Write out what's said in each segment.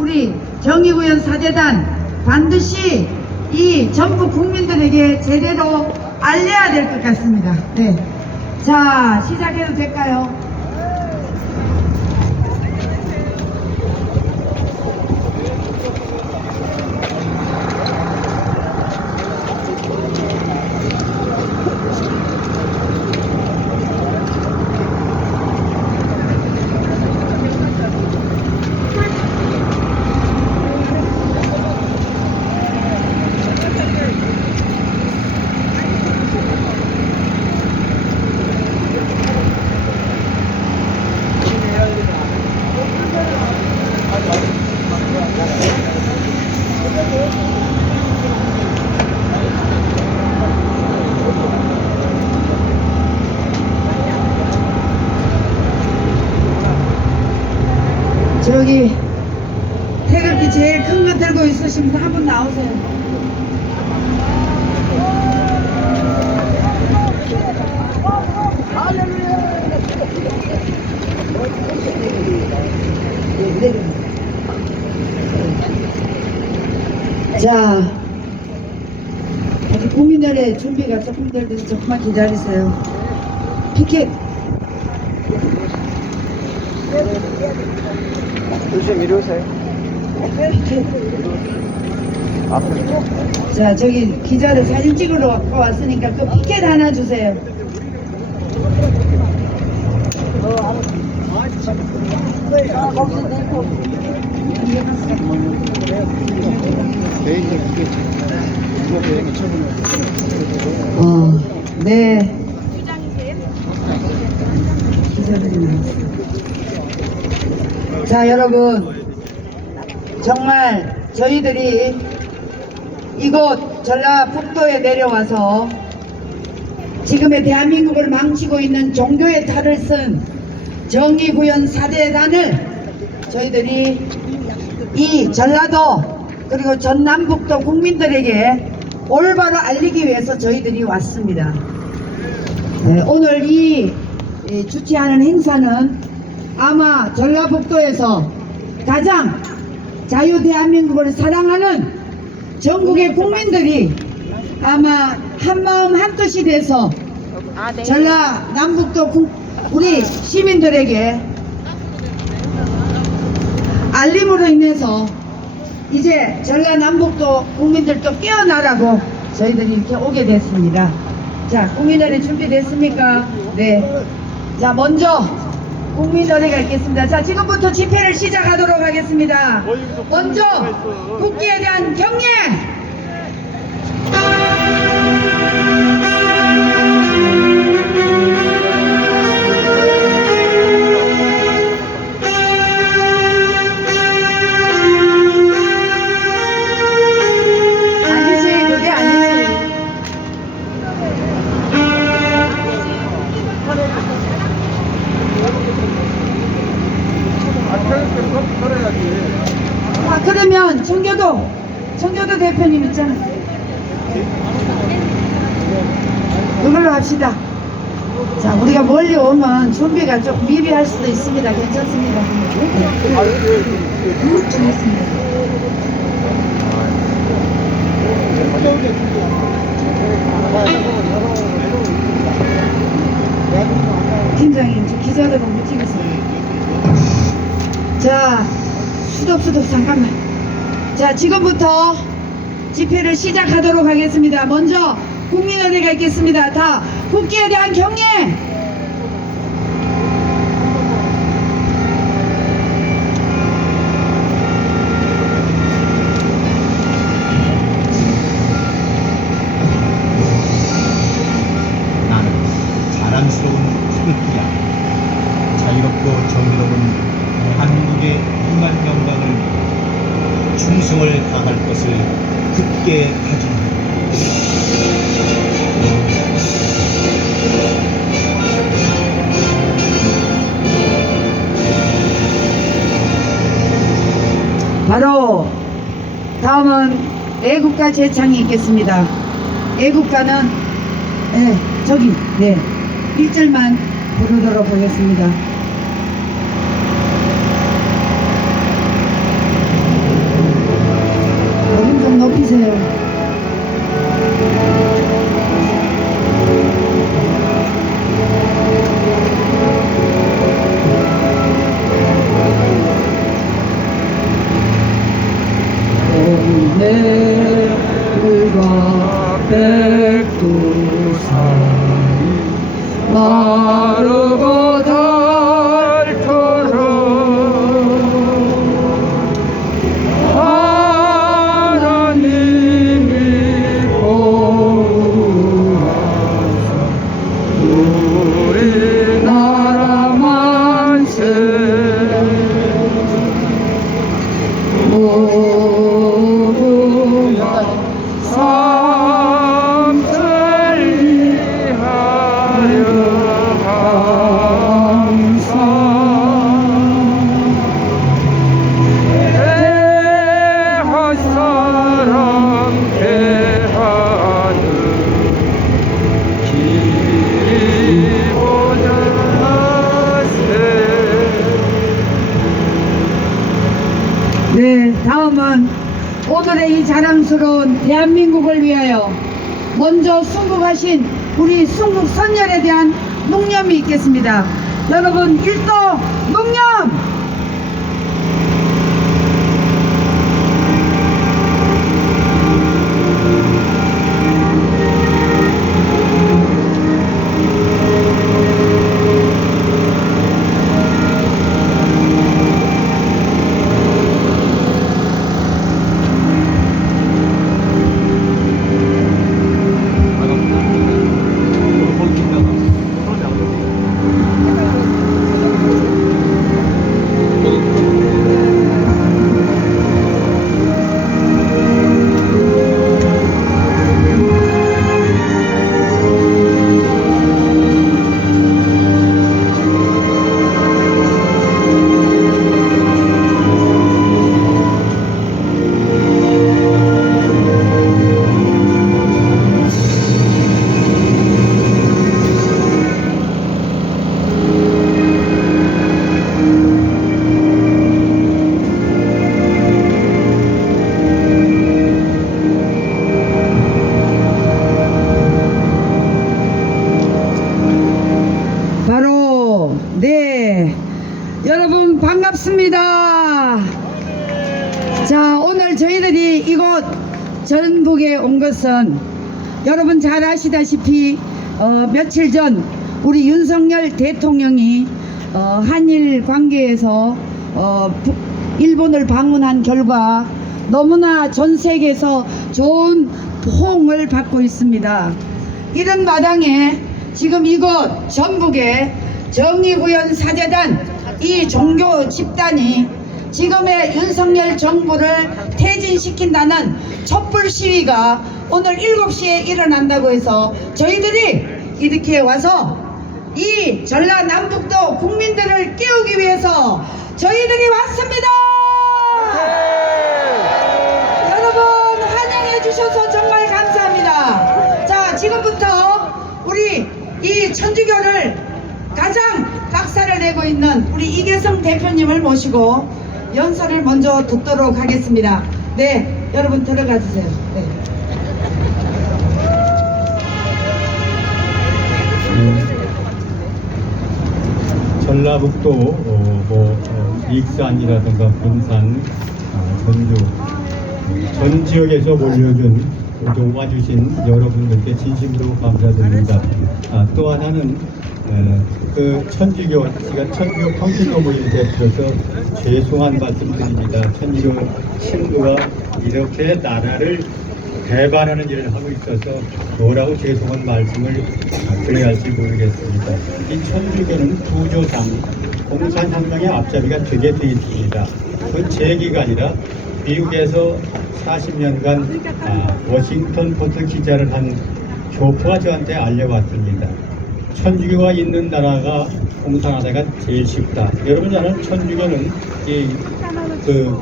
우리 정의구현 사재단 반드시 이 전국 국민들에게 제대로 알려야 될 것 같습니다. 네. 자, 시작해도 될까요? 저기 태극기 제일 큰 거 들고 있으신 분 한 분 나오세요. 자, 아직 국민들의 준비가 조금 될 때서 조금만 기다리세요. 피켓. 조심 이리 오세요. 앞에. 자, 저기 기자들 사진 찍으러 왔으니까 그 피켓 하나 주세요. 네. 기자들이 나왔어요. 자, 여러분, 정말 저희들이 이곳 전라북도에 내려와서 지금의 대한민국을 망치고 있는 종교의 탈을 쓴 정의구현 사대단을 저희들이 이 전라도 그리고 전남북도 국민들에게 올바로 알리기 위해서 저희들이 왔습니다. 네, 오늘 이 주최하는 행사는 아마 전라북도에서 가장 자유 대한민국을 사랑하는 전국의 국민들이 아마 한마음 한뜻이 돼서 전라남북도 우리 시민들에게 알림으로 인해서 이제 전라남북도 국민들도 깨어나라고 저희들이 이렇게 오게 됐습니다. 자, 국민의례 준비됐습니까? 네. 자, 먼저 국민의례가 있겠습니다. 자, 지금부터 집회를 시작하도록 하겠습니다. 먼저 국기에 대한 경례! 그러면 청교도 대표님 있잖아. 그걸로 합시다. 자, 우리가 멀리 오면 준비가 좀 미비할 수도 있습니다. 괜찮습니다. 좋습니다. 팀장님, 저 기자들은 못 찍었어요. 자, 수덥 잠깐만. 자, 지금부터 집회를 시작하도록 하겠습니다. 먼저 국민의례가 있겠습니다. 다 국기에 대한 경례! 나는 자랑스러운 태극기야. 자유롭고 정의로운 대한민국의 무한 영광을 충성을 다할 것을 굳게 다짐한다. 바로 다음은 애국가 제창이 있겠습니다. 애국가는 저기 1절만 부르도록 하겠습니다. 주세요. 내물과 백두산 마르고 닳도록 하나님이 보호하사 우리나라 만세 네, 다음은 오늘의 이 자랑스러운 대한민국을 위하여 먼저 순국하신 우리 순국 선열에 대한 묵념이 있겠습니다. 여러분, 일도 묵념! 바로 네, 여러분 반갑습니다. 자, 오늘 저희들이 이곳 전북에 온 것은 여러분 잘 아시다시피 며칠 전 우리 윤석열 대통령이 한일 관계에서 일본을 방문한 결과 너무나 전 세계에서 좋은 호응을 받고 있습니다. 이런 마당에 지금 이곳 전북의 정의구현 사재단 이 종교 집단이 지금의 윤석열 정부를 퇴진시킨다는 촛불 시위가 오늘 7시에 일어난다고 해서 저희들이 이렇게 와서 이 전라남북도 국민들을 깨우기 위해서 저희들이 왔습니다. 여러분 환영해 주셔서 정말 감사합니다. 자, 지금부터 우리 이 천주교를 가장 박살을 내고 있는 우리 이계성 대표님을 모시고 연설을 먼저 듣도록 하겠습니다. 네, 여러분 들어가 주세요. 네. 전라북도 익산이라든가 군산, 전주 전 지역에서 몰려준 또 와주신 여러분들께 진심으로 감사드립니다. 또 하나는 그 천주교 평신도모임 대표로서 죄송한 말씀드립니다. 천주교 신부가 이렇게 나라를 배반하는 일을 하고 있어서 뭐라고 죄송한 말씀을 드려야 할지 모르겠습니다. 이 천주교는 구조상 공산혁명의 앞잡이가 되게 되어 있습니다. 그 제 얘기가 아니라 미국에서 40년간 워싱턴 포스트 기자를 한 교포가 저한테 알려왔습니다. 천주교가 있는 나라가 공산화가 제일 쉽다. 여러분 아는 천주교는 그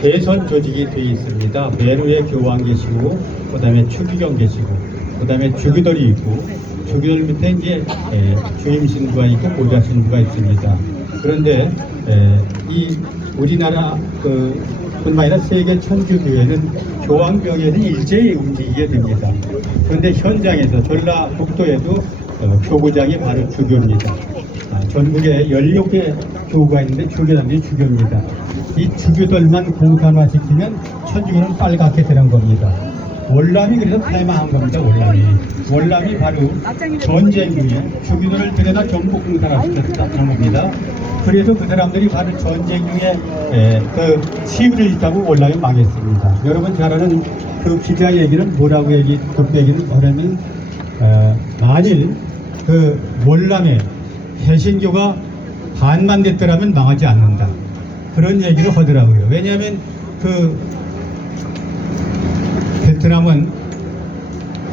대선 조직이 되어 있습니다. 베르에 교황 계시고, 그 다음에 추기경 계시고, 그 다음에 주기들이 있고, 주기들 밑에 이제 주임 신부가 있고 보좌 신부가 있습니다. 그런데 이 우리나라 그 뿐만 아니라 세계 천주교회는 교황병에는 일제히 움직이게 됩니다. 그런데 현장에서 전라북도에도 교구장이 바로 주교입니다. 전국에 16개 교구가 있는데 주교단이 주교입니다. 이 주교들만 공산화시키면 천주교는 빨갛게 되는 겁니다. 월남이 그래서 탈망한 겁니다. 월남이 바로 전쟁 후에 주교들을 데려다 전부 공산화시켰다는 겁니다. 그래서 그 사람들이 바로 전쟁 중에 그 시위를 있다고 월남이 망했습니다. 여러분 잘 아는 그 기자 얘기는 뭐라고 그 얘기는 뭐냐면 만일 그 월남에 개신교가 반만 됐더라면 망하지 않는다. 그런 얘기를 하더라고요. 왜냐하면 그 베트남은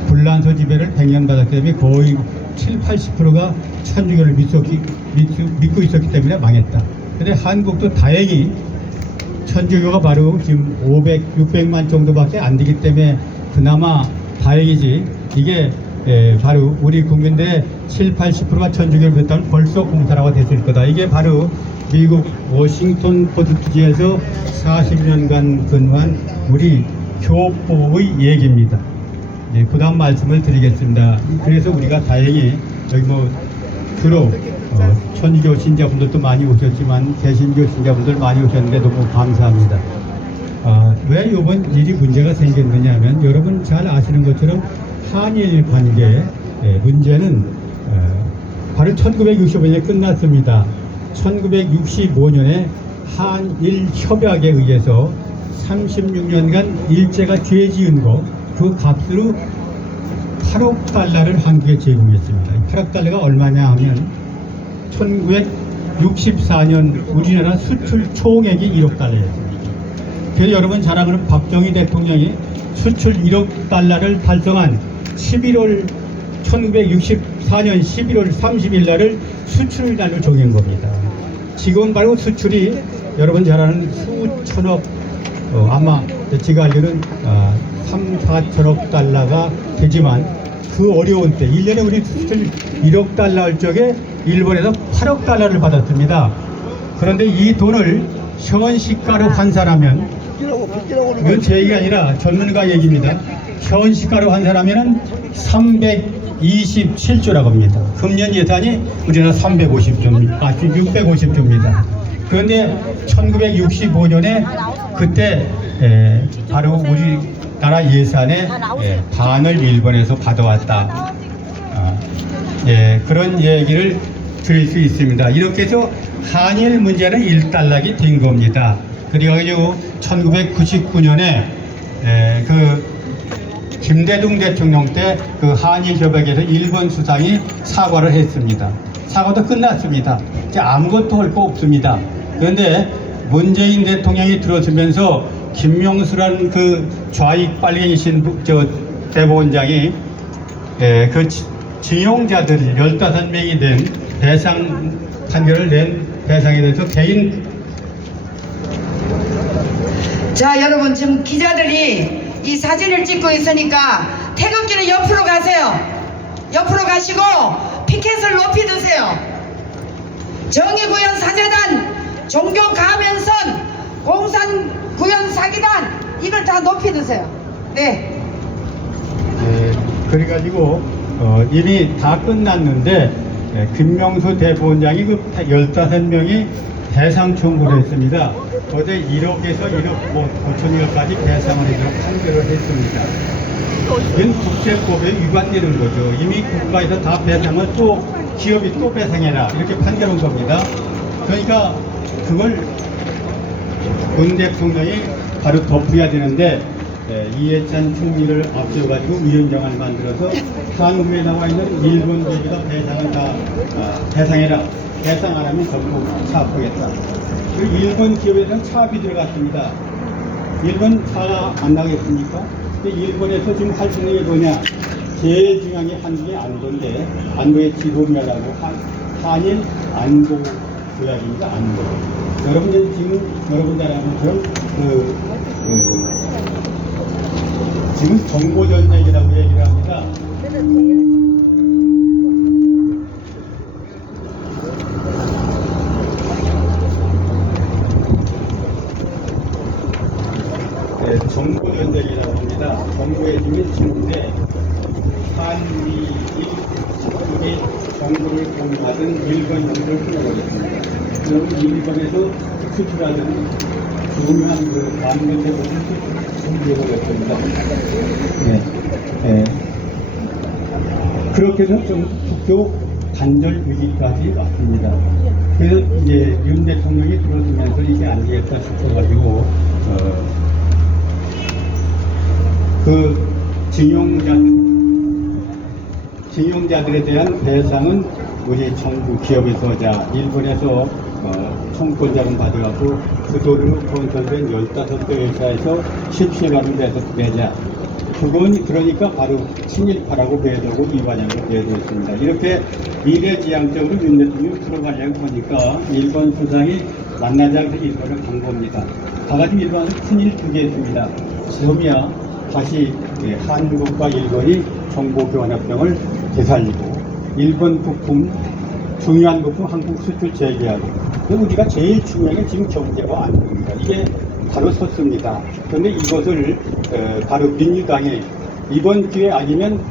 불란서 지배를 100년 받았기 때문에 거의 70~80%가 천주교를 믿고 있었기 때문에 망했다. 근데 한국도 다행히 천주교가 바로 지금 600만 정도밖에 안 되기 때문에 그나마 다행이지. 이게 바로 우리 국민들의 70~80%가 천주교를 믿었다면 벌써 공산화가 됐을 거다. 이게 바로 미국 워싱턴 포스트지에서 40년간 근무한 우리 교포의 얘기입니다. 그 다음 말씀을 드리겠습니다. 그래서 우리가 다행히 여기 주로 천주교 신자분들도 많이 오셨지만 개신교 신자분들 많이 오셨는데 너무 감사합니다. 왜 이번 일이 문제가 생겼느냐 하면 여러분 잘 아시는 것처럼 한일 관계 문제는 바로 1965년에 끝났습니다. 1965년에 한일 협약에 의해서 36년간 일제가 죄 지은 거 그 값으로 8억 달러를 한국에 제공했습니다. 8억 달러가 얼마냐 하면 1964년 우리나라 수출 총액이 1억 달러였습니다. 그래서 여러분 잘 아는 박정희 대통령이 수출 1억 달러를 달성한 1964년 11월 30일 날을 수출 날로 정한 겁니다. 지금 바로 수출이 여러분 잘 아는 수천억 아마 제가 알기로는 3~4천억 달러가 되지만 그 어려운 때 1년에 우리 수출 1억 달러 할 적에 일본에서 8억 달러를 받았습니다. 그런데 이 돈을 현시가로 환산하면 이건 제 얘기가 아니라 전문가 얘기입니다. 현시가로 환산하면 327조라고 합니다. 금년 예산이 우리나라 650조입니다. 그런데 1965년에 그때 바로 우리나라 예산의 반을 일본에서 받아왔다. 그런 얘기를 드릴 수 있습니다. 이렇게 해서 한일 문제는 1달락이 된 겁니다. 그래가지고 1999년에 그 김대중 대통령 때 그 한일 협약에서 일본 수상이 사과를 했습니다. 사과도 끝났습니다. 이제 아무것도 할 거 없습니다. 그런데 문재인 대통령이 들어서면서 김명수라는 그 좌익 빨갱이신 대법원장이 그 징용자들 15명이 된 배상 판결을 낸 배상에 대해서 개인 자 여러분 지금 기자들이 이 사진을 찍고 있으니까 태극기를 옆으로 가세요. 옆으로 가시고 피켓을 높이 드세요. 정의구현 사재단 종교 가면선 공산구현 사기단 이걸 다 높이 드세요. 네. 그래가지고 이미 다 끝났는데 김명수 대법원장이 그 15명이 배상 청구를 했습니다. 어제 1억에서 1억 5천여까지 배상을 해주도록 판결을 했습니다. 이건 국제법에 위반되는 거죠. 이미 국가에서 다 배상을 또 기업이 또 배상해라 이렇게 판결한 겁니다. 그러니까 그걸 문 대통령이 바로 덮어야 되는데 이해찬 총리를 앞세워가지고 위원장을 만들어서 한국에 나와 있는 일본 기업이다 배상을 다 배상해라. 배상 안 하면 전부 차압하겠다. 그 일본 기업에서는 차압이 들어갔습니다. 일본 차가 안 나겠습니까? 일본에서 지금 할 수 있는 게 뭐냐? 제일 중요한 게 한국의 안보인데 안보의 지도면하고 한일 안보 조약입니다. 안보. 여러분들 지금 여러분들 아는 것처럼 지금 정보전쟁이라고 얘기를 합니다. 정부 전쟁이라고 합니다. 정부의 힘인 친구인데 한미 일국이 정부를 공유하던 일본군을 끌어오겠습니다. 그럼 일본에서 수출하던 중요한 그 반도체를 준비해버렸습니다. 네. 네. 그렇게 해서 좀 국교 단절 위기까지 왔습니다. 그래서 이제 윤 대통령이 들어서면서 이게 안 되겠다 싶어가지고 그 징용자들에 대한 배상은 우리 정부 기업에서 일본에서 청구권자금 받아갖고 그 돈으로 건설된 15개 회사에서 17만원 내자. 그건 그러니까 바로 친일파라고 배도하고 이반영으로 배도했습니다. 이렇게 미래지향적으로 윤 대통령이 풀어가려고 보니까 일본 수상이 만나지 않고 일본을 간 겁니다. 가가지고 일본은 큰일 두 개 했습니다. 처음이야 다시 한국과 일본이 정보교환협정을 되살리고 일본 부품 중요한 부품 한국 수출 재개하고 우리가 제일 중요한 게 지금 경제와 안정입니다. 이게 바로 섰습니다. 그런데 이것을 바로 민주당이 이번 기회 아니면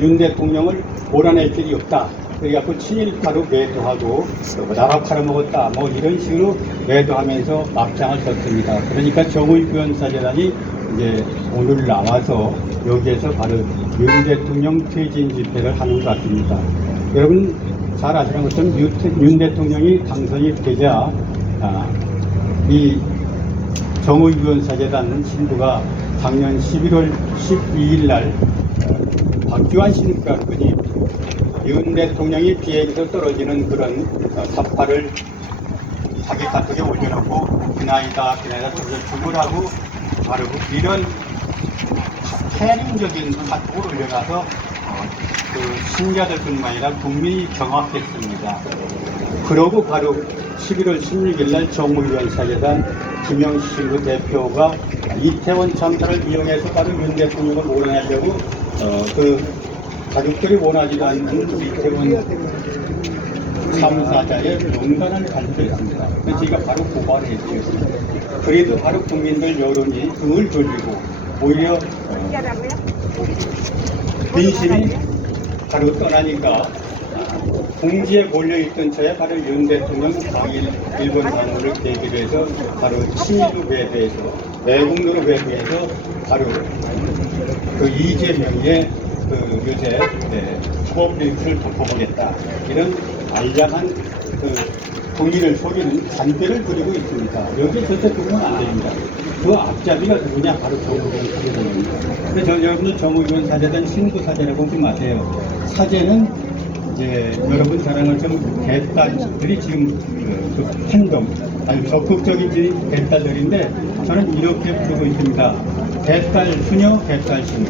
윤 대통령을 몰아낼 길이 없다. 그래갖고 친일파로 매도하고 나라 팔아먹었다. 뭐 이런 식으로 매도하면서 앞장을 섰습니다. 그러니까 정의구현사재단이 이제 오늘 나와서 여기에서 바로 윤 대통령 퇴진 집회를 하는 것 같습니다. 여러분 잘 아시는 것처럼 윤 대통령이 당선이 되자 이 정의구현사재단 신부가 작년 11월 12일 날 박주환 신부님이 윤 대통령이 비행기에서 떨어지는 그런 사파를 자기 카톡에 올려놓고 그나이다 떨어져 죽으라고 바로 이런 해림적인 카톡을 올려놔서 그 신자들뿐만 아니라 국민이 경악했습니다. 그러고 바로 11월 16일 날 정의구현사재단 김영식 신부 대표가 이태원 참사를 이용해서 바로 윤 대통령을 몰아내려고 그 가족들이 원하지도 않는 이태원 참사자의 명단을 발표했습니다. 그래서 저희가 바로 고발을 했죠. 그래도 바로 국민들 여론이 등을 돌리고 오히려 민심이 바로 떠나니까 공지에 몰려있던 차에 바로 윤 대통령 당일 일본 방문을 계기로 해서 바로 친일로 배제해서 매국노로 배제해서 바로 그 이재명의 그 요새 사법 리스크를 덮어보겠다 이런 알량한 그 국민을 속이는 잔꾀를 부리고 있습니다. 여기 절대 보면 안 됩니다. 그 앞잡이가 누구냐? 바로 정의구현사재단입니다. 근데 여러분들 정의구현사재단 신부사제라고 하지 마세요. 사제는 이제 여러분 잘 아는 것처럼 개딸들이 지금 그 팬덤 아주 적극적인 개딸들인데 저는 이렇게 부르고 있습니다. 개딸 수녀, 개딸 신우.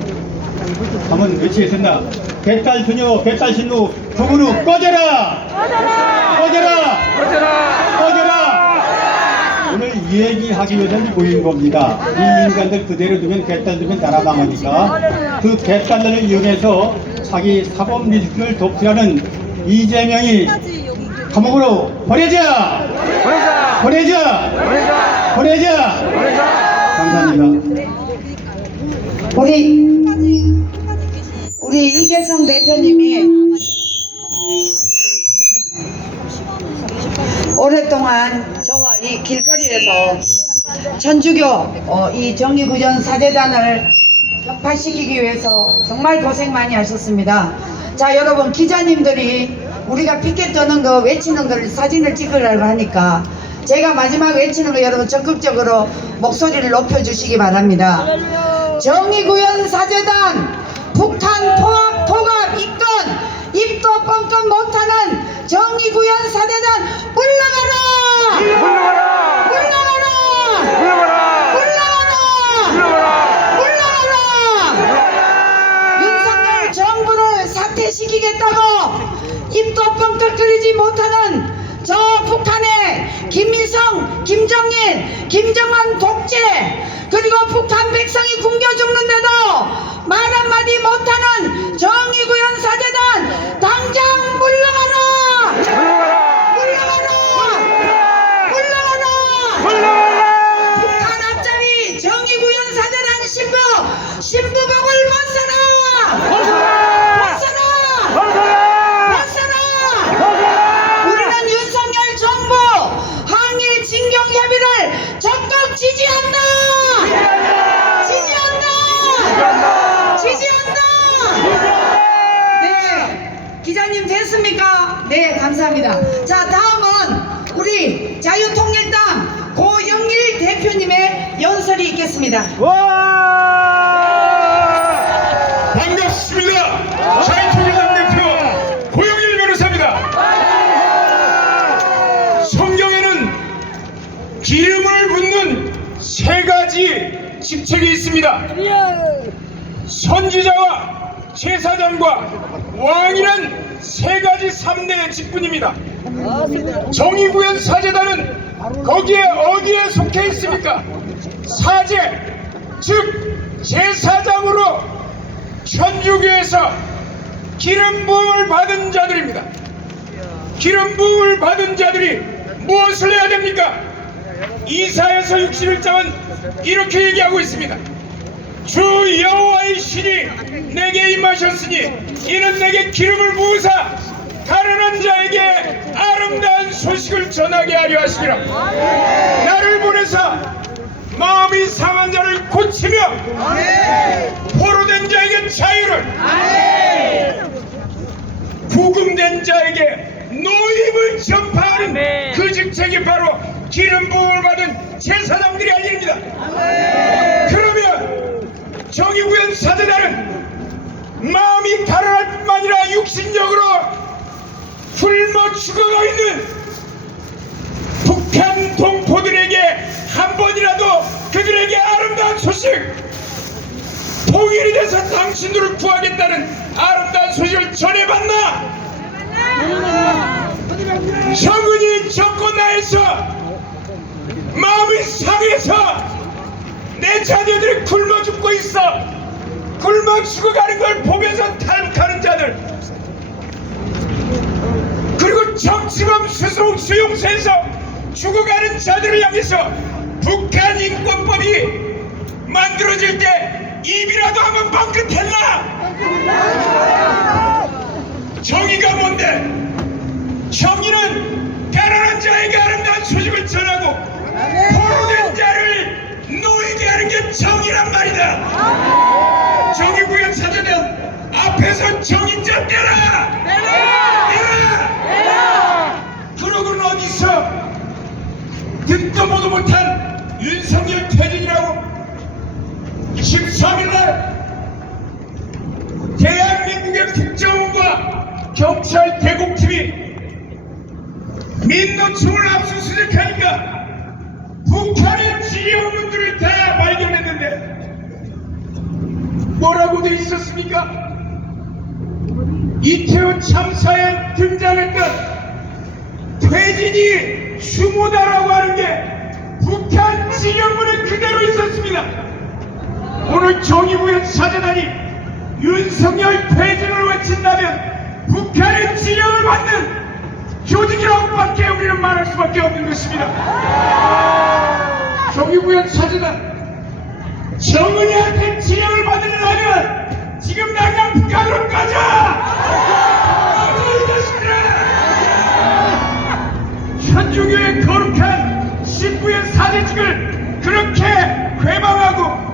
한번 외치겠습니다. 개딸 수녀, 개딸 신우, 두근우 꺼져라! 꺼져라! 꺼져라! 꺼져라! 꺼져라! 오늘 이 얘기하기 위해서 모인 겁니다. 이 인간들 그대로 두면 개딸 두면 나라 망하니까 그 개딸들을 이용해서 자기 사법 리스크를 덮으려는 이재명이 감옥으로 보내자! 보내자! 보내자! 보내자! 감사합니다. 우리 이계성 대표님이 오랫동안 저와 이 길거리에서 천주교 이 정의구현사재단을 격파시키기 위해서 정말 고생 많이 하셨습니다. 자, 여러분 기자님들이 우리가 피켓 드는 거 외치는 걸 사진을 찍으려고 하니까 제가 마지막 외치는 거 여러분 적극적으로 목소리를 높여주시기 바랍니다. 정의구현사재단 북한 포압 통합 입건 입도 뻥끗 못하는 정의구현사재단 물러가라! 물러가라! 물러가라! 물러가라! 물러가라! 물러가라! 윤석열 정부를 사퇴시키겠다고 입도 뻥끗 끓이지 못하는 저 북한의 김일성, 김정일, 김정한 독재 그리고 북한 백성이 굶겨 죽는데도 말 한마디 못하는 정의구현사재단 당장 물러가라! 물러가라! 물러가라! 물러가라! 북한 앞잡이 정의구현사재단 신부복을 벗어라! 벗어라! 벗어라! 우리는 윤석열 정부 항일 징용 협의를 적극 지지한다! 지지한다! 지지한다! 네, 기자님 됐습니까? 네, 감사합니다. 자, 다음은 우리 자유통일당 고영일 대표님의 연설이 있겠습니다. 반갑습니다. 자유통일당 대표 고영일 변호사입니다. 성경에는 기름을 붓는 세 가지 직책이 있습니다. 선지자와 제사장과 왕이란 세 가지 3대의 직분입니다. 정의구현 사제단은 거기에 어디에 속해 있습니까? 사제, 즉 제사장으로 천주교에서 기름 부음을 받은 자들입니다. 기름 부음을 받은 자들이 무엇을 해야 됩니까? 이사야서 61장은 이렇게 얘기하고 있습니다. 주 여호와의 신이 내게 임하셨으니 이는 내게 기름을 부으사 가난한 자에게 아름다운 소식을 전하게 하려 하시니라. 나를 보내사 마음이 상한 자를 고치며 포로된 자에게 자유를, 구금된 자에게 노임을 전파하는 그 직책이 바로 기름 부음을 받은 제사장들이 아닙니다. 그러면 정의구현 사제단은 마음이 가난할 뿐만 아니라 육신적으로 굶어 죽어가 있는 북한 동포들에게 한 번이라도 그들에게 아름다운 소식, 통일이 돼서 당신들을 구하겠다는 아름다운 소식을 전해봤나? 정은이 정권 하에서 마음이 상해서 내 자녀들이 굶어 죽고 있어. 굶어 죽어가는 걸 보면서 탈북하는 자들, 그리고 정치범 수용소에서 죽어가는 자들을 향해서 북한 인권법이 만들어질 때 입이라도 한번 방긋했나? 정의가 뭔데? 정의는 가난한 자에게 아름다운 소식을 전하고 포로된 자를 노이게 하는 게 정의란 말이다. 정의구현 사제단 앞에서 정의자 떼라! 떼라! 그러고는 어디서 듣도 보도 못한 윤석열 퇴진이라고 13일날 대한민국의 국정원과 경찰 대공팀이 민노총을 압수수색하니까 북한의 지령문들을 다 발견했는데 뭐라고 돼 있었습니까? 이태원 참사에 등장했던 퇴진이 추모다라고 하는 게 북한 지령문에 그대로 있었습니다. 오늘 정의구현 사제단이 윤석열 퇴진을 외친다면 북한의 지령을 받는 조직이라고밖에 우리는 말할 수밖에 없는 것입니다. 정의구현 사제단 정은이한테 지령을 받으려면 지금 당장 북한으로 가자! 이 자식들아! 천주교의 거룩한 신부의 사제직을 그렇게 회방하고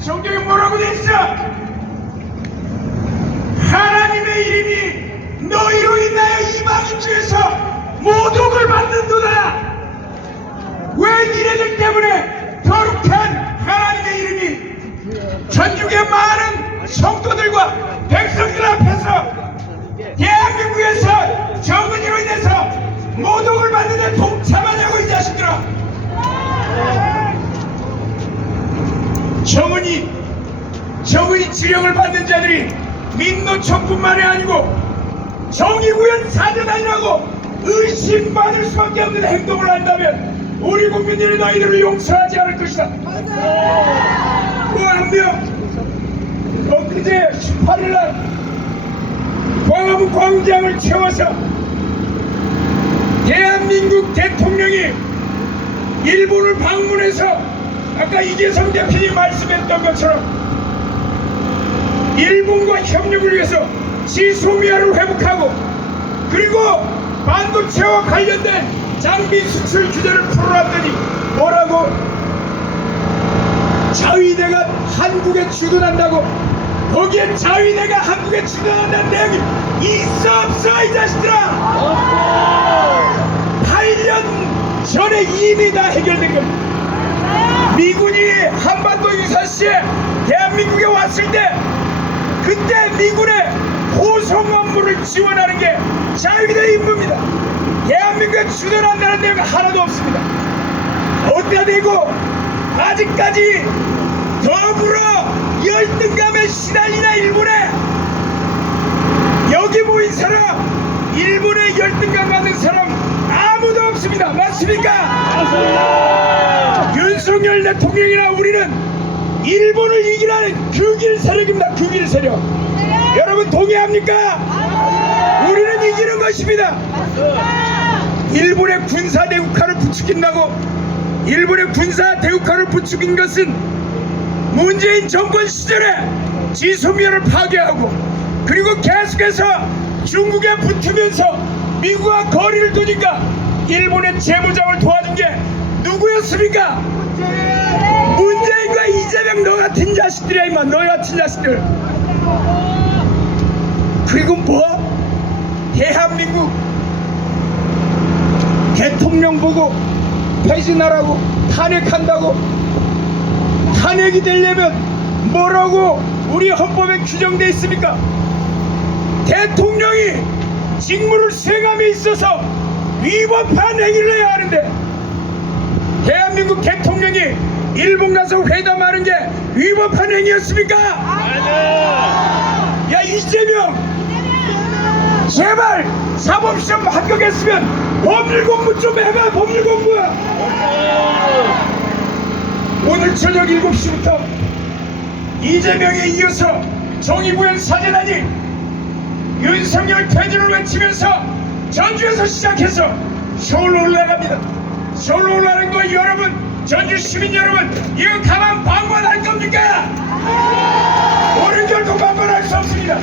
성경에 뭐라고 돼 있어? 하나님의 이름이 너희로 인하여 이방인 중에서 모독을 받는도다. 왜 니네들 때문에 거룩한 하나님의 이름이 천주교 많은 성도들과 백성들 앞에서 대한민국에서 정은이로 인해서 모독을 받는데 동참하냐고 이 자식들아. 정은이 지령을 받는 자들이 민노총뿐만이 아니고 정의구현 사제단이라고 의심받을 수밖에 없는 행동을 한다면 우리 국민들이 너희들을 용서하지 않을 것이다. 또 한 명 엊그제 18일날 광화문 광장을 채워서 대한민국 대통령이 일본을 방문해서 아까 이재성 대표님이 말씀했던 것처럼 일본과 협력을 위해서 지소미아를 회복하고 그리고 반도체와 관련된 장비 수출 규제를 풀어놨더니 뭐라고? 자위대가 한국에 주둔한다고. 거기에 자위대가 한국에 주둔한다는 내용이 있어 없어 이 자식들아. 8년 전에 이미 다 해결된 겁니다. 미군이 한반도 유사시에 대한민국에 왔을 때 그때 미군의 호송 업무를 지원하는 게 자위대 임무입니다. 대한민국에 주둔한다는 내용이 하나도 없습니다. 어디다 대고 아직까지 더불어 열등감에 시달리나 일본에 여기 모인 사람 일본에 열등감 받는 사람 아무도 없습니다. 맞습니까? 맞습니다. 윤석열 대통령이나 우리는 일본을 이기라는 극일 세력입니다. 극일 세력. 여러분 동의합니까? 우리는 이기는 것입니다. 일본의 군사 대국화를 부추긴다고. 일본의 군사 대국화를 부추긴 것은 문재인 정권 시절에 지소미아를 파괴하고 그리고 계속해서 중국에 붙으면서 미국과 거리를 두니까 일본의 재무장을 도와준 게 누구였습니까? 문재인과 이재명 너 같은 자식들이야 임마. 너 같은 자식들. 그리고 뭐? 대한민국 대통령 보고 배신하라고 탄핵한다고. 탄핵이 되려면 뭐라고 우리 헌법에 규정되어 있습니까? 대통령이 직무를 수행함에 있어서 위법한 행위를 해야 하는데 대한민국 대통령이 일본 가서 회담하는 게 위법한 행위였습니까? 야 이재명 제발 사법시험 합격했으면 법률 공부 좀 해봐. 법률 공부. 오늘 저녁 7시부터 이재명에 이어서 정의구현 사재단이 윤석열 퇴진을 외치면서 전주에서 시작해서 서울로 올라갑니다. 서울로 올라가는 거 여러분, 전주 시민 여러분, 이거 가만 방관할 겁니까? 오늘 결코 방관할 수 없습니다.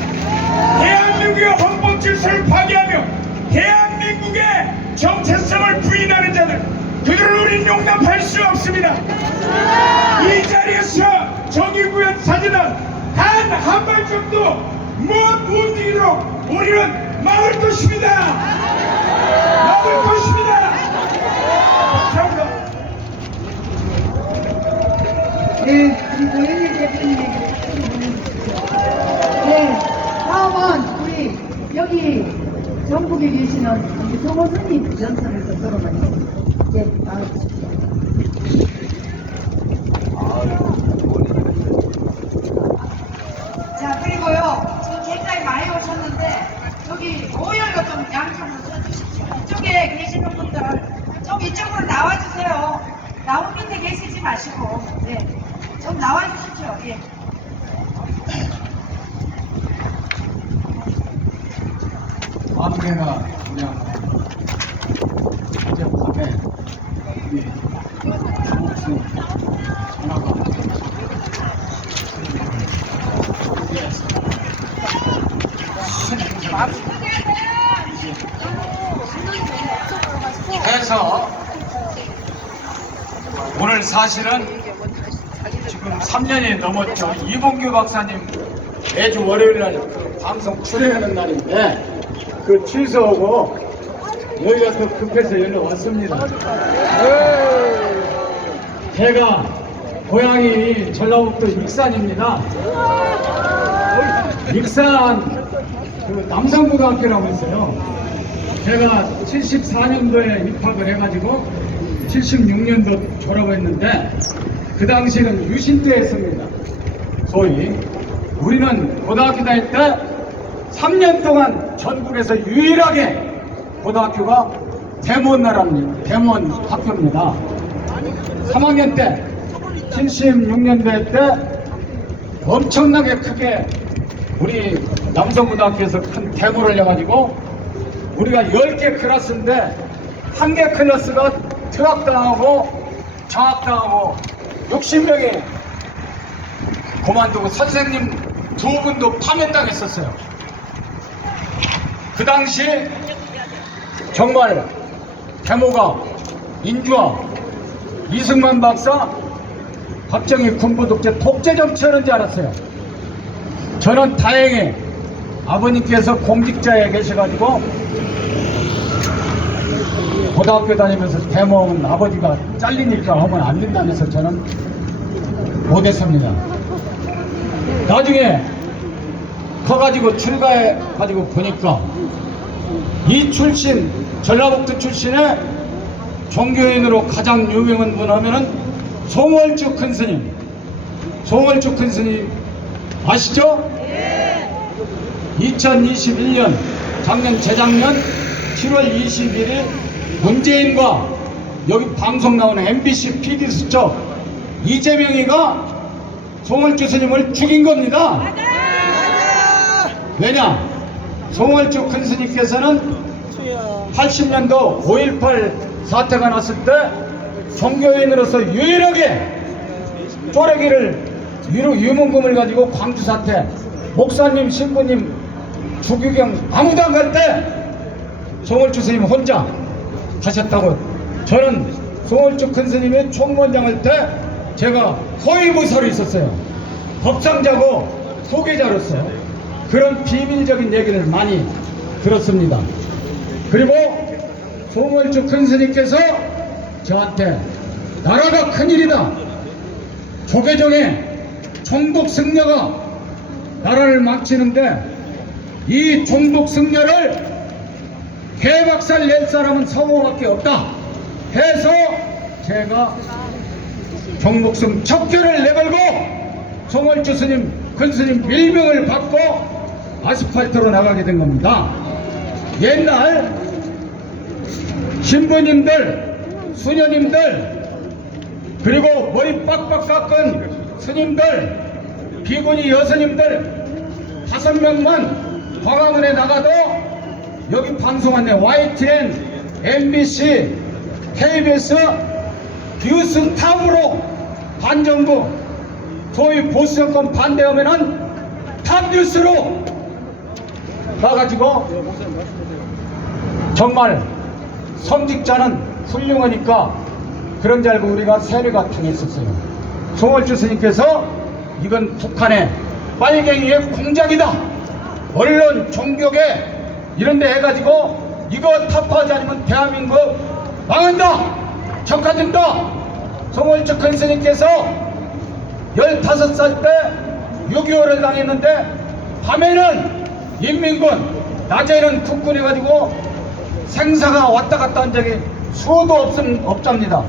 대한민국의 헌법 질서를 파괴하며 대한민국의 정체성을 부인하는 자들, 그들을 우린 용납할 수 없습니다. 이 자리에서 정의구현 사재단 단 한 발짝도 못 움직이도록 우리는 막을 것입니다. 막을 것입니다. 감사합니다. 네, 우리 노현일 대표님 네, 다음은 우리 여기 전국에 계시는 우리 송호선님 연설을 좀 들어보겠습니다. 네, 나와주십시오. 자, 그리고요, 지금 굉장히 많이 오셨는데 여기 오열로 좀 양쪽으로 서주십시오. 이쪽에 계시는 분들 좀 이쪽으로 나와주세요. 나무 밑에 계시지 마시고, 네, 좀 나와주십시오. 예. 밤새가 그냥 어젯밤에 우리 조국수 전화가 해서 오늘 사실은 지금 3년이 넘었죠. 이봉규 박사님 매주 월요일날 그 방송 출연하는 날인데 그 취소하고 여기가 더 급해서 연락 왔습니다. 제가 고향이 전라북도 익산입니다. 익산 그 남성고등학교라고 있어요. 제가 74년도에 입학을 해가지고 76년도 졸업했는데 그 당시에는 유신대였습니다. 소위 우리는 고등학교 다닐 때 3년 동안 전국에서 유일하게 고등학교가 대모나라입니다. 대모원 학교입니다. 3학년 때 76년대 때 엄청나게 크게 우리 남성고등학교에서 큰 데모를 해가지고 우리가 10개 클래스인데 한 개 클래스가 퇴학당하고 장학당하고 60명이 그만두고 선생님 두 분도 파면당했었어요. 그 당시 정말 데모가 인주와 이승만 박사 박정희 군부 독재 정치하는 줄 알았어요. 저는 다행히 아버님께서 공직자에 계셔가지고 고등학교 다니면서 데모는 아버지가 잘리니까 하면 안 된다면서 저는 못했습니다. 나중에 커가지고 출가해가지고 보니까 이 출신, 전라북도 출신의 종교인으로 가장 유명한 분 하면은 송월주 큰스님. 송월주 큰스님 아시죠? 2021년 재작년 7월 21일 문재인과 여기 방송 나오는 MBC PD 수첩 이재명이가 송월주 스님을 죽인 겁니다. 왜냐? 송월주 큰스님께서는 80년도 5.18 사태가 났을 때 종교인으로서 유일하게 쪼레기를 유문금을 가지고 광주 사태 목사님, 신부님, 주규경 아무도 안 갈 때 송월주 스님 혼자 하셨다고. 저는 송월주 큰스님의 총무원장 할 때 제가 허위무사로 있었어요. 법상자고 후계자로서요. 그런 비밀적인 얘기를 많이 들었습니다. 그리고 송월주 큰스님께서 저한테 나라가 큰일이다. 조계종의 총독승려가 나라를 망치는데 이 총독승려를 개박살 낼 사람은 성호밖에 없다 해서 제가 종목승 척결을 내걸고 송월주 스님, 큰스님 밀명을 받고 아스팔트로 나가게 된 겁니다. 옛날 신부님들, 수녀님들, 그리고 머리 빡빡 깎은 스님들, 비구니 여스님들 5명만 광화문에 나가도 여기 방송하네 YTN, MBC, KBS 뉴스탑으로 반정부 소위 보수정권 반대하면은 탑뉴스로 나가지고 정말 성직자는 훌륭하니까 그런 줄 알고 우리가 세례가 통했었어요. 송월주 스님께서 이건 북한의 빨갱이의 공작이다. 언론, 종교계 이런 데 해가지고 이거 타파하지 않으면 대한민국 망한다. 적화된다. 송월주 큰 스님께서 15살 때 6.25를 당했는데 밤에는 인민군, 낮에는 국군 해가지고 생사가 왔다 갔다 한 적이 수도 없답니다.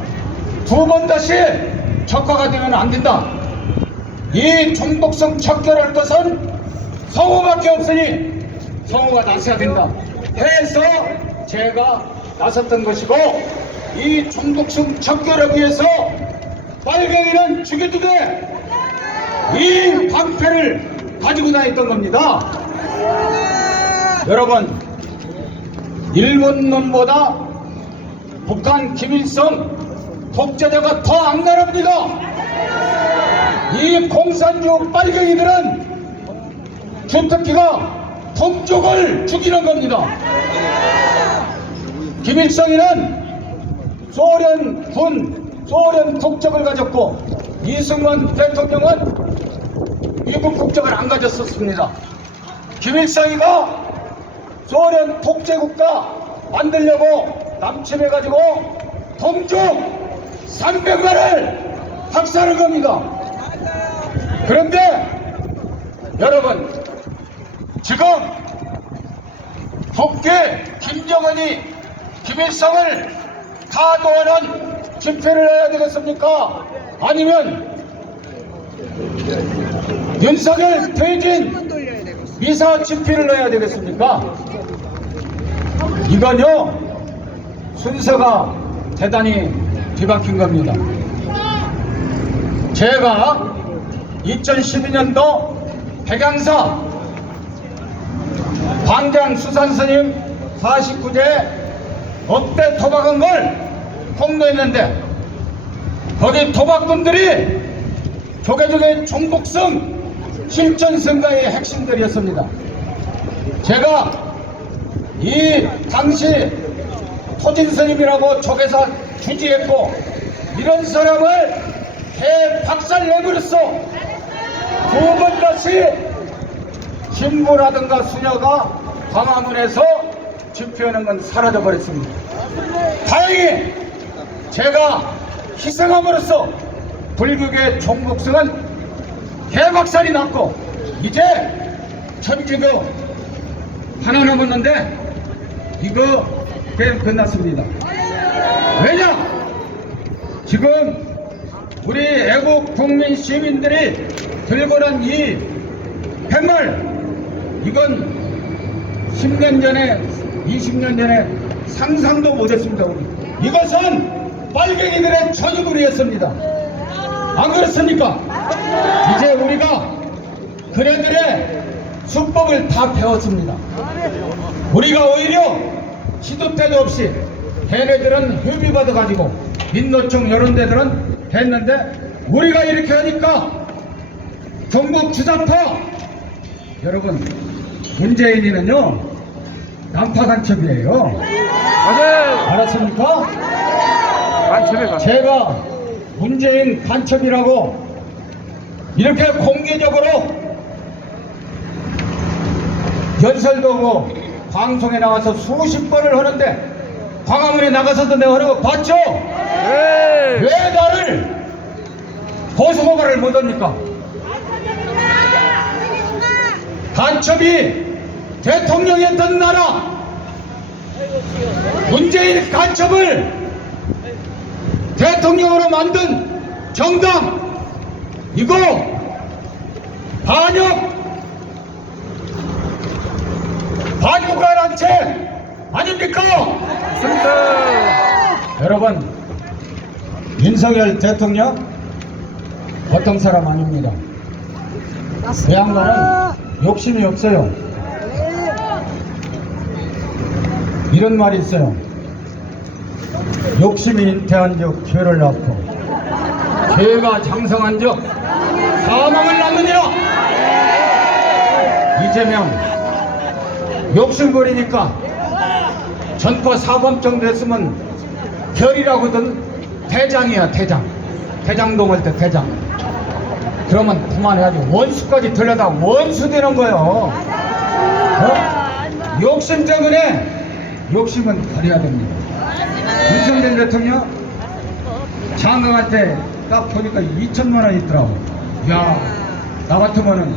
두 번 다시 적화가 되면 안 된다. 이 종독성 척결할 것은 성호밖에 없으니 성호가 나서야 된다 해서 제가 나섰던 것이고, 이 종독성 척결을 위해서 빨갱이는 죽여도 돼, 이 방패를 가지고 다녔던 겁니다. 여러분, 일본 놈보다 북한 김일성 독재자가 더 악랄합니다. 이 공산주 빨갱이들은 주특기가 동족을 죽이는 겁니다. 김일성이는 소련 국적을 가졌고 이승만 대통령은 미국 국적을 안 가졌었습니다. 김일성이가 소련 독재국가 만들려고 남침해가지고 동족 300만을 학살한 겁니다. 그런데 여러분, 지금 북계 김정은이 김일성을 타도하는 집회를 해야 되겠습니까? 아니면 윤석열 퇴진 미사 집회를 해야 되겠습니까? 이건요, 순서가 대단히 뒤바뀐 겁니다. 제가 2012년도 백양사 광장 수산스님 49제 억대 도박한 걸 폭로했는데, 거기 도박꾼들이 조계종의 종복성 실전선거의 핵심들이었습니다. 제가 이 당시 토진스님이라고 적에서 주지했고 이런 사람을 대박살내버렸어. 두 번 다시 신부라든가 수녀가 광화문에서 집회하는 건 사라져버렸습니다. 다행히 제가 희생함으로써 불교계 종북성은 개박살이 났고 이제 천주교 하나 남았는데 이거 게임 끝났습니다. 왜냐? 지금 우리 애국 국민 시민들이 들고는 이 팻말 이건 10년 전에 20년 전에 상상도 못했습니다. 이것은 빨갱이들의 저주물이었습니다. 안 그렇습니까? 이제 우리가 그네들의 수법을 다 배웠습니다. 우리가 오히려 시도 때도 없이 걔네들은 협의 받아가지고 민노총 이런 데들은 했는데 우리가 이렇게 하니까 전국 주사파 여러분 문재인이는요 난파 간첩이에요. 알았습니까? 제가 문재인 간첩이라고 이렇게 공개적으로 연설도 하고 방송에 나와서 수십 번을 하는데 광화문에 나가서도 내가 하는 거 봤죠? 왜 나를 고소고발을 못합니까? 간첩이 대통령이었던 나라 문재인 간첩을 대통령으로 만든 정당 이거 반국가단체 아닙니까? 여러분 윤석열 대통령 보통 사람 아닙니다. 그 양반은 욕심이 없어요. 이런 말이 있어요. 욕심이 잉태한 적 죄를 낳고 죄가 장성한 적 사망을 낳느니라. 이재명 욕심 부리니까 전과 사범정 됐으면 별이라거든. 대장이야 대장. 대장동 할 때 대장. 그러면 그만해야지. 원수까지 들려다 원수 되는 거예요. 욕심 때문에 욕심은 버려야 됩니다. 윤석열 대통령 장강할 때 딱 보니까 2천만 원 있더라고. 야, 나 같으면은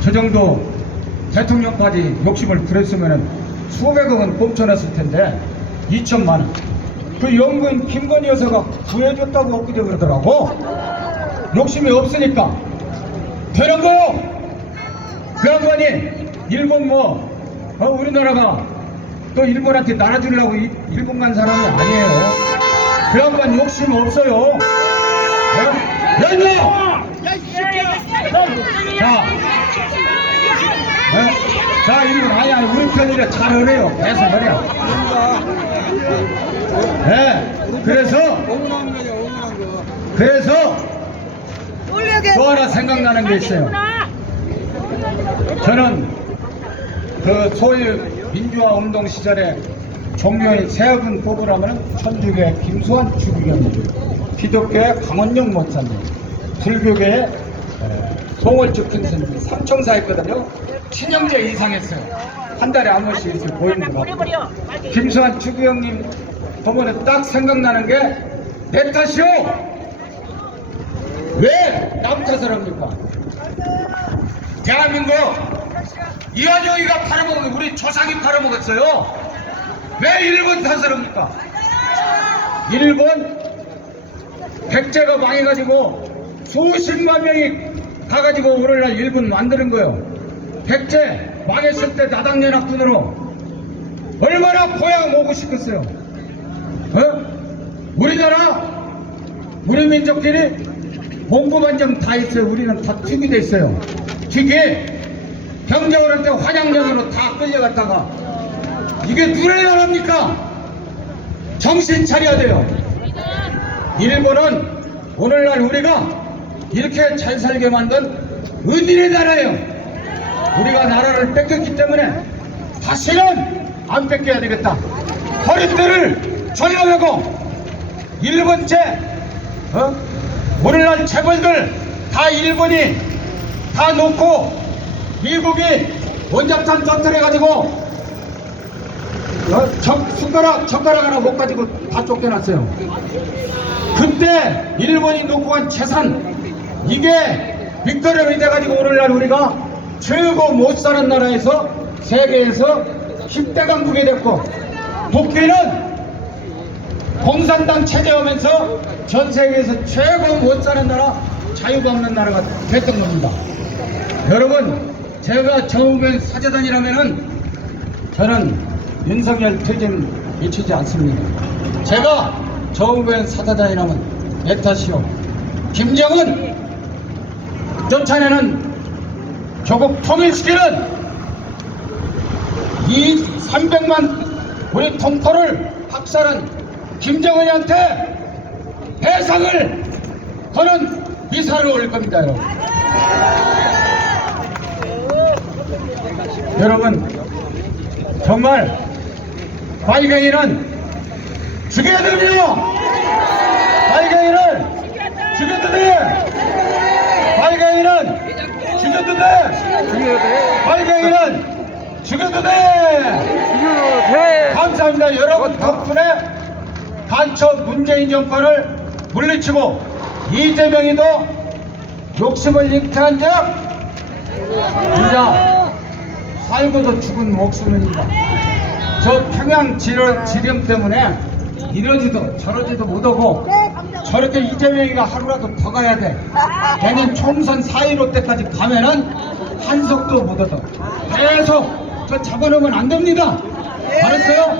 저 정도 대통령까지 욕심을 부렸으면은 수백억 원 꼼쳐놨을 텐데 2천만 원. 그 연구인 김건희 여사가 구해줬다고 엊그제 그러더라고. 욕심이 없으니까 되는 거요. 그 양반이 일본 우리나라가 또 일본한테 나눠주려고 일본 간 사람이 아니에요. 그 양반 욕심 없어요. 자, 일본 아니야. 우리 편이라 잘하래요. 계속 그래요. 그래서 또 하나 생각나는 게 있어요. 저는 그 소위 민주화 운동 시절에 종교인 세 분 뽑으라면 천주교의 김수환 주기경님, 기독교의 강원영 목사님, 불교계의 송월주 큰스님 삼총사 했거든요. 친형제 이상 했어요. 한 달에 한 번씩 이렇게 보이는 거 같고. 김수환 주기경님 보면 딱 생각나는 게 내 탓이요. 왜 남 탓을 합니까? 대한민국 이완용이가 팔아먹은 우리 조상이 팔아먹었어요. 왜 일본 탓을 합니까? 일본 백제가 망해가지고 수십만 명이 가가지고 오늘날 일본 만드는 거예요. 백제 망했을 때 나당연합군으로 얼마나 고향 오고 싶겠어요. 우리나라 우리 민족끼리 몽고반점 다 있어요. 우리는 다 투기 돼 있어요. 투기 병자호를 때 환양령으로 다 끌려갔다가 이게 누구의 나라입니까? 정신 차려야 돼요. 일본은 오늘날 우리가 이렇게 잘 살게 만든 은인의 나라예요. 우리가 나라를 뺏겼기 때문에 다시는 안 뺏겨야 되겠다. 허리띠를 졸라매고 일본제 오늘날 재벌들 다 일본이 다 놓고 미국이 원자탄 터뜨려가지고 젓가락 하나 못 가지고 다 쫓겨났어요. 그때 일본이 놓고 간 재산 이게 빅토리아이 돼가지고 오늘날 우리가 최고 못 사는 나라에서 세계에서 10대 강국이 됐고 북한은 공산당 체제하면서 전 세계에서 최고 못 사는 나라 자유가 없는 나라가 됐던 겁니다. 여러분 제가 정우변 사재단이라면은 저는 윤석열 퇴진 미치지 않습니다. 제가 정우변 사재단이라면 내 탓이요. 김정은 쫓아내는 조국 통일시키는 이 300만 우리 동포를 학살한 김정은이한테 배상을 하는 미사를 올릴 겁니다, 여러분. 여러분 정말 빨갱이는 죽여야 됩니다. 빨갱이는 죽여도 돼. 빨갱이는 죽여도 돼. 빨갱이는 죽여도 돼. 감사합니다. 여러분 덕분에 간첩 문재인 정권을 물리치고 이재명이도 욕심을 잉태한 적 진짜 살고도 죽은 목숨입니다. 저 평양 지령 때문에 이러지도 저러지도 못하고 저렇게 이재명이가 하루라도 더 가야 돼. 내년 총선 4.15 때까지 가면은 한석도 못 얻어. 계속 저 잡아놓으면 안 됩니다. 알았어요?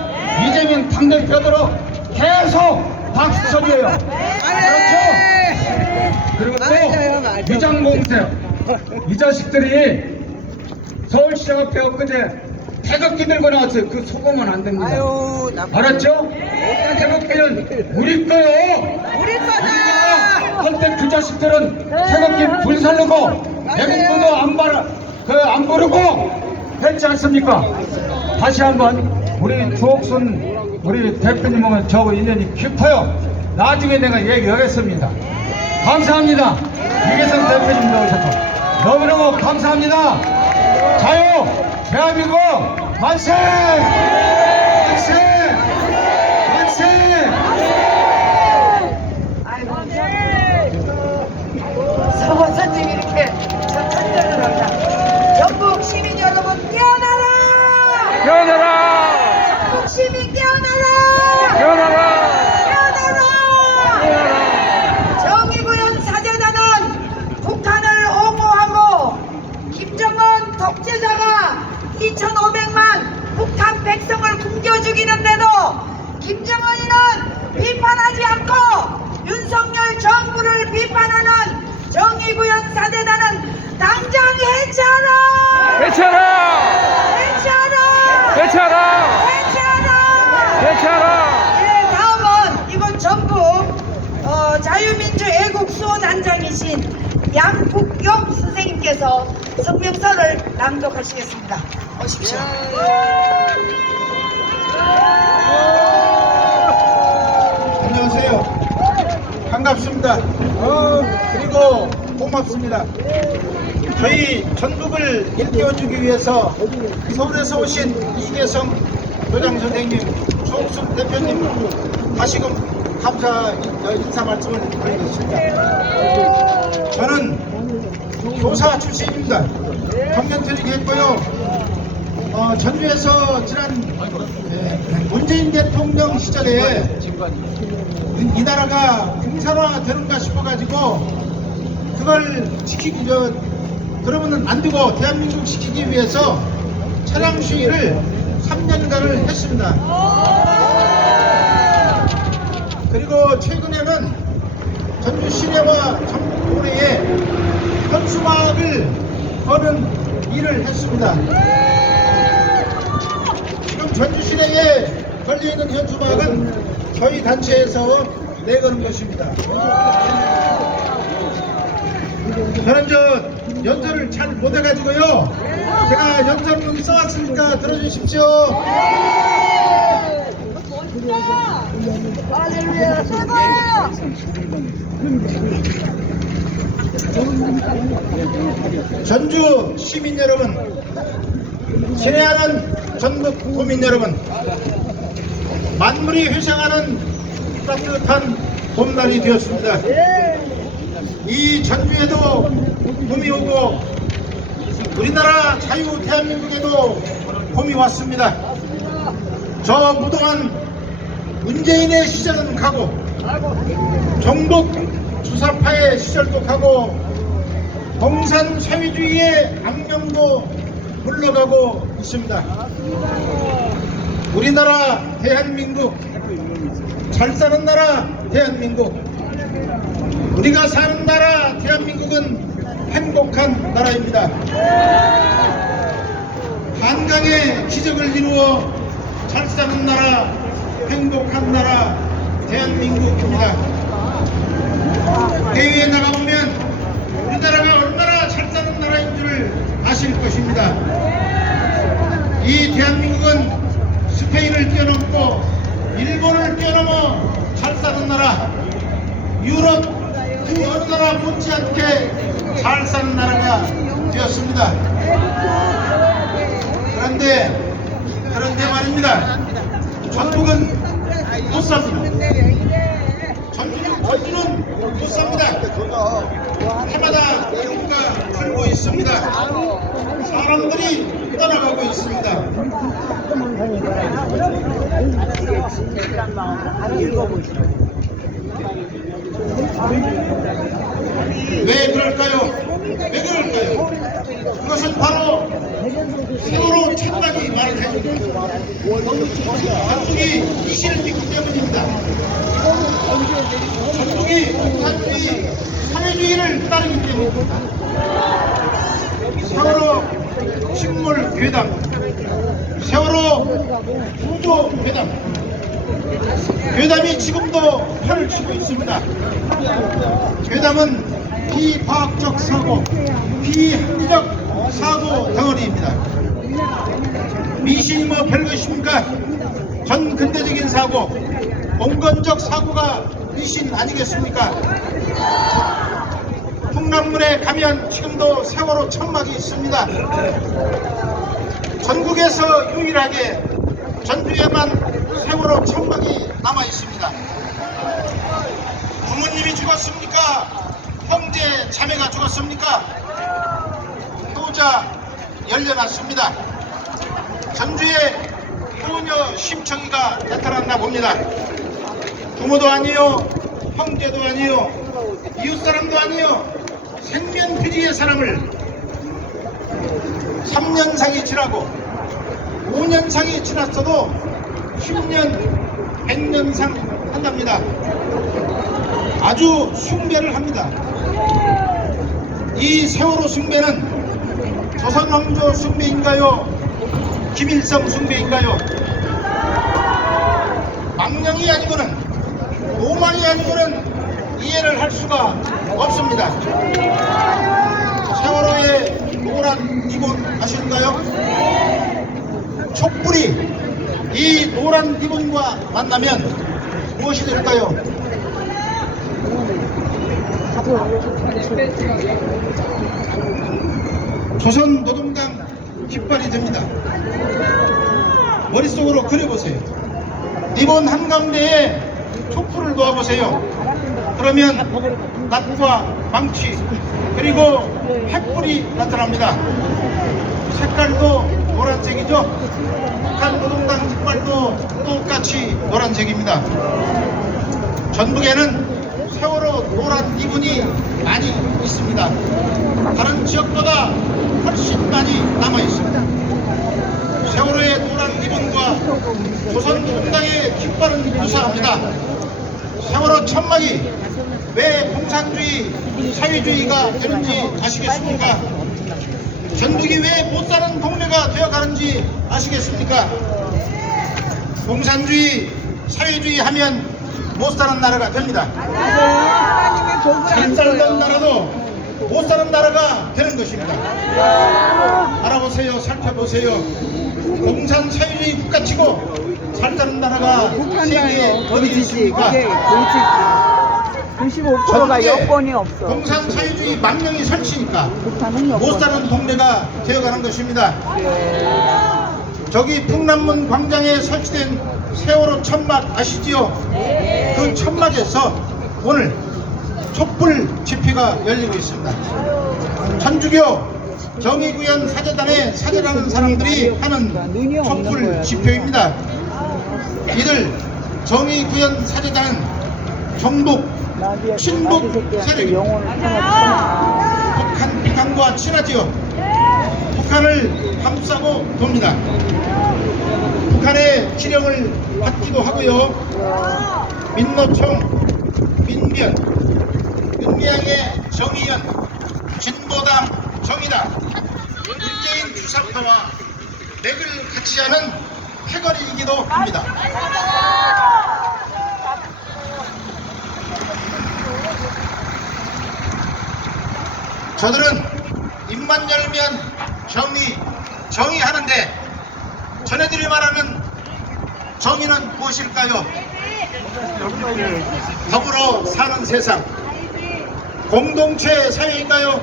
이재명 당대표대로 계속 박수 쳐줘요. 그렇죠? 그리고 또 위장공세 이 자식들이 서울시장 앞에 엊그제 태극기 들고 나왔어요. 그 속으면 안 됩니다. 알았죠? 태극기는 우리 거요. 우리 거다. 할때 그 자식들은 태극기 불살르고 애국구도 안 부르고 했지 않습니까? 다시 한번 우리 주옥순 우리 대표님은 저하고 인연이 깊어요. 나중에 내가 얘기하겠습니다. 감사합니다. 이계성 대표님 나오셨죠. 너무너무 감사합니다. 자유 대한민국 만세! 만세! 만세! 아이고, 서원선님 이렇게 저 탄전을 합니다. 전국 시민 여러분 깨어나라! 깨어나라! 전국 시민 깨어나라! 깨어나라! 깨어나라! 정의구현 사재단은 북한을 옹호하고 김정은 독재자가 2,500만 북한 백성을 굶겨 죽이는데도 김정은이는 비판하지 않고 윤석열 정부를 비판하는 정의구현 사재단은 당장 해체하라! 해체하라! 해체하라! 해체하라! 해체하라! 해체하라! 네, 다음은 이곳 전북 자유민주 애국 수호단장이신 양국용 선생님께서 성명서를 낭독하시겠습니다. 오십시오. 안녕하세요. 반갑습니다. 그리고 고맙습니다. 저희 전북을 일깨워주기 위해서 서울에서 오신 이계성 도장 선생님, 조옥순 대표님 다시금 감사 인사 말씀을 드리겠습니다. 저는 교사 출신입니다. 정년퇴직 했고요. 전주에서 지난 문재인 대통령 시절에 이 나라가 공산화되는가 싶어가지고 그걸 지키기 그러면은 안 되고 대한민국 지키기 위해서 차량 시위를 3년간을 했습니다. 그리고 최근에는 전주 시내와 전북 도내에 현수막을 거는 일을 했습니다. 지금 전주 시내에 걸려있는 현수막은 저희 단체에서 내거는 것입니다. 저는 연설을 잘 못해가지고요. 제가 연설문 써왔으니까 들어주십시오. 할렐루야 최고예요. 전주 시민 여러분, 친애하는 전국 국민 여러분, 만물이 회상하는 따뜻한 봄날이 되었습니다. 이 전주에도 봄이 오고 우리나라 자유 대한민국에도 봄이 왔습니다. 저 무동한 문재인의 시절은 가고 종북 주사파의 시절도 가고 공산 사회주의의 악명도 물러가고 있습니다. 우리나라 대한민국, 잘 사는 나라 대한민국, 우리가 사는 나라 대한민국은 행복한 나라입니다. 한강의 기적을 이루어 잘 사는 나라, 행복한 나라 대한민국입니다. 해외에 나가보면 우리나라가 얼마나 잘 사는 나라인 줄 아실 것입니다. 이 대한민국은 스페인을 뛰어넘고 일본을 뛰어넘어 잘 사는 나라, 유럽 그 어느 나라 못지않게 잘 사는 나라가 되었습니다. 그런데 말입니다. 전북은 못 삽니다. 전주는 못 삽니다. 해마다 인구가 줄고 있습니다. 사람들이 떠나가고 있습니다. 왜 그럴까요? 그것은 바로 세월호 착각이 말을 해줍니다. 전북이 이실을 믿기 때문입니다. 전북이 공산주의 사회주의를 따르기 때문입니다. 세월호 식물 괴담, 세월호 구조 괴담, 괴담이 지금도 팔을 치고 있습니다. 괴담은 비과학적 사고, 비합리적 사고 덩어리입니다. 미신이 뭐 별것입니까? 전 근대적인 사고, 봉건적 사고가 미신 아니겠습니까? 풍남문에 가면 지금도 세월호 천막이 있습니다. 전국에서 유일하게 전주에만 세월호 천막이 남아 있습니다. 부모님이 죽었습니까? 형제 자매가 죽었습니까? 효자 열려났습니다. 전주에 효녀 심청이가 나타났나 봅니다. 부모도 아니요, 형제도 아니요, 이웃사람도 아니요, 생면피리의 사람을 3년상이 지나고 5년상이 지났어도 10년, 100년상 한답니다. 아주 숭배를 합니다. 이 세월호 숭배는 조선왕조 숭배인가요? 김일성 숭배인가요? 망령이 아니고는, 오만이 아니고는 이해를 할 수가 없습니다. 세월호의 노란 리본 아실까요? 촛불이 이 노란 리본과 만나면 무엇이 될까요? 조선 노동당 깃발이 됩니다. 머릿속으로 그려보세요. 리본 한가운데에 촛불을 놓아보세요. 그러면 낫과 망치 그리고 횃불이 나타납니다. 색깔도 노란색이죠. 북한 노동당 깃발도 똑같이 노란색입니다. 전북에는 세월호 노란 리본이 많이 있습니다. 다른 지역보다 훨씬 많이 남아 있습니다. 세월호의 노란 리본과 조선 노동당의 깃발은 유사합니다. 세월호 천막이 왜 공산주의, 사회주의가 되는지 아시겠습니까? 전북이 왜 못사는 동네가 되어가는지 아시겠습니까? 공산주의, 사회주의 하면 못사는 나라가 됩니다. 잘 살던 나라도 못 사는 나라가 되는 것입니다. 알아보세요. 살펴보세요. 공산 사회주의 국가치고 살자는 나라가 세계에 어디 있습니까? 95%가 여권이 없어. 공산 사회주의 망령이 설치니까 북한은 여권. 못 사는 동네가 되어가는 것입니다. 저기 풍남문 광장에 설치된 세월호 천막 아시지요? 그 천막에서 오늘 촛불 집회가 열리고 있습니다. 천주교 정의구현 사제단의 사제라는 사람들이 하는 촛불 집회입니다. 이들 정의구현 사제단은 종북 친북 세력입니다. 북한 비강과 친하지요. 북한을 감싸고 돕니다. 북한의 지령을 받기도 하고요. 민노총, 민변, 윤미향의 정의연, 진보당 정의당, 문재인 주사파와 맥을 같이 하는 패거리이기도 합니다. 저들은 입만 열면 정의하는데 전해들이 말하는 정의는 무엇일까요? 더불어 사는 세상, 공동체 사회인가요?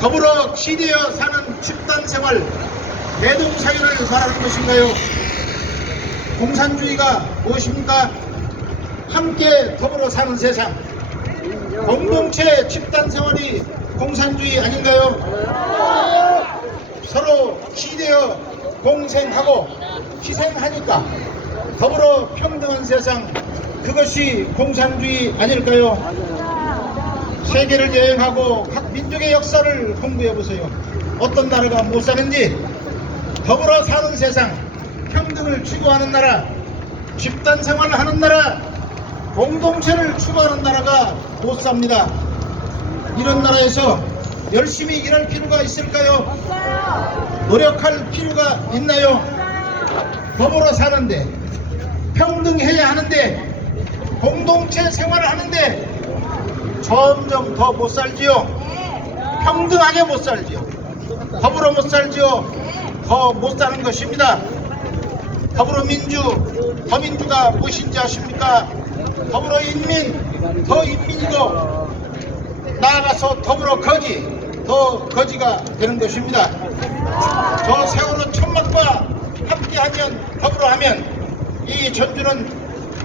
더불어 시대어 사는 집단생활, 대동사회를 말하는 것인가요? 공산주의가 무엇입니까? 함께 더불어 사는 세상, 공동체 집단생활이 공산주의 아닌가요? 서로 시대어 공생하고 희생하니까 더불어 평등한 세상, 그것이 공산주의 아닐까요? 세계를 여행하고 각 민족의 역사를 공부해 보세요. 어떤 나라가 못 사는지. 더불어 사는 세상, 평등을 추구하는 나라, 집단 생활을 하는 나라, 공동체를 추구하는 나라가 못 삽니다. 이런 나라에서 열심히 일할 필요가 있을까요? 노력할 필요가 있나요? 더불어 사는데, 평등해야 하는데, 공동체 생활을 하는데 점점 더 못 살지요. 평등하게 못 살지요. 더불어 못 살지요. 더 못 사는 것입니다. 더불어민주, 더민주가 무엇인지 아십니까? 더불어 인민, 더 인민이고 나아가서 더불어 거지, 더 거지가 되는 것입니다. 저 세월호 천막과 함께하면, 더불어하면 이 전주는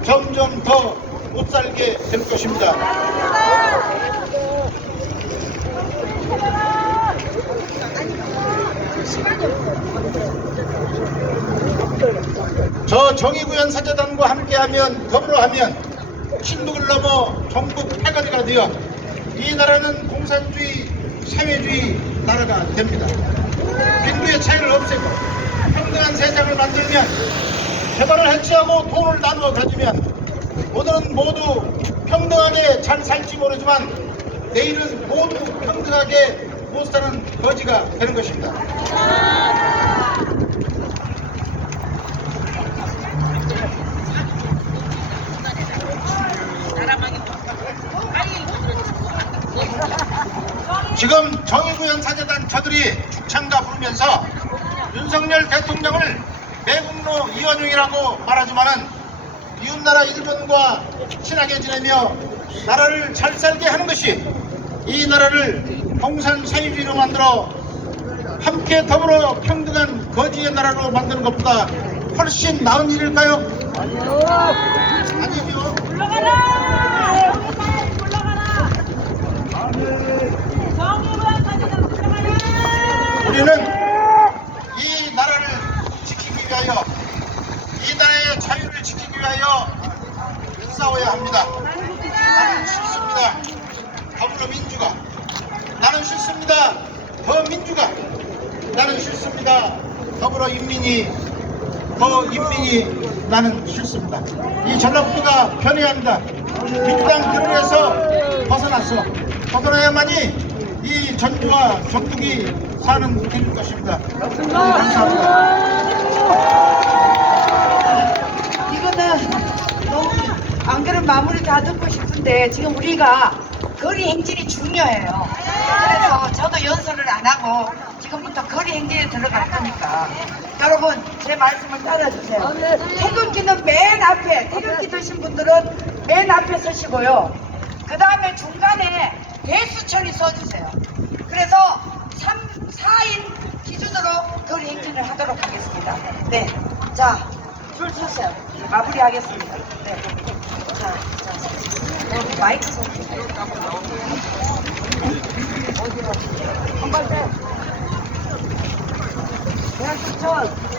점점 더 못 살게 될 것입니다. 저 정의구현 사제단과 함께하면, 더불어하면 친북을 넘어 전국 패거리가 되어 이 나라는 공산주의, 사회주의 나라가 됩니다. 빈부의 차이를 없애고 평등한 세상을 만들면, 개발을 해치하고 돈을 나누어 가지면 오늘은 모두 평등하게 잘 살지 모르지만 내일은 모두 평등하게 못 사는 거지가 되는 것입니다. 지금 정의구현 사제단 저들이 죽창가 부르면서 윤석열 대통령을 매국노 이원용이라고 말하지만은 이웃나라 일본과 친하게 지내며 나라를 잘 살게 하는 것이 이 나라를 공산 사회주의로 만들어 함께 더불어 평등한 거지의 나라로 만드는 것보다 훨씬 나은 일일까요? 아니죠. 물러가라! 물러가라! 정의구현 사제단 물러가라! 우리는 이 나라를 지키기 위하여, 이 나라의 자유를 지키기 위하여 싸워야 합니다. 나는 싫습니다. 더불어민주가. 나는 싫습니다. 더 민주가. 나는 싫습니다. 더불어인민이. 더 인민이. 나는 싫습니다. 이 전라북도가 변해야 합니다. 민주당 기론에서 벗어나야만이 이 전주와 전북이 사는 길일 것입니다. 감사합니다. 이거는 너무 안 그런 마무리 다 듣고 싶은데 지금 우리가 거리 행진이 중요해요. 그래서 저도 연설을 안 하고 지금부터 거리 행진에 들어갈 거니까 여러분 제 말씀을 따라주세요. 태극기는 맨 앞에, 태극기 드신 분들은 맨 앞에 서시고요. 그 다음에 중간에 대수천이 서주세요. 그래서 4인 기준으로 거리 행진을 하도록 하겠습니다. 네. 자, 줄 서세요. 마무리하겠습니다. 네. 자, 여기 마이크 좀 주세요. 어디로? 한발 더. 대학수천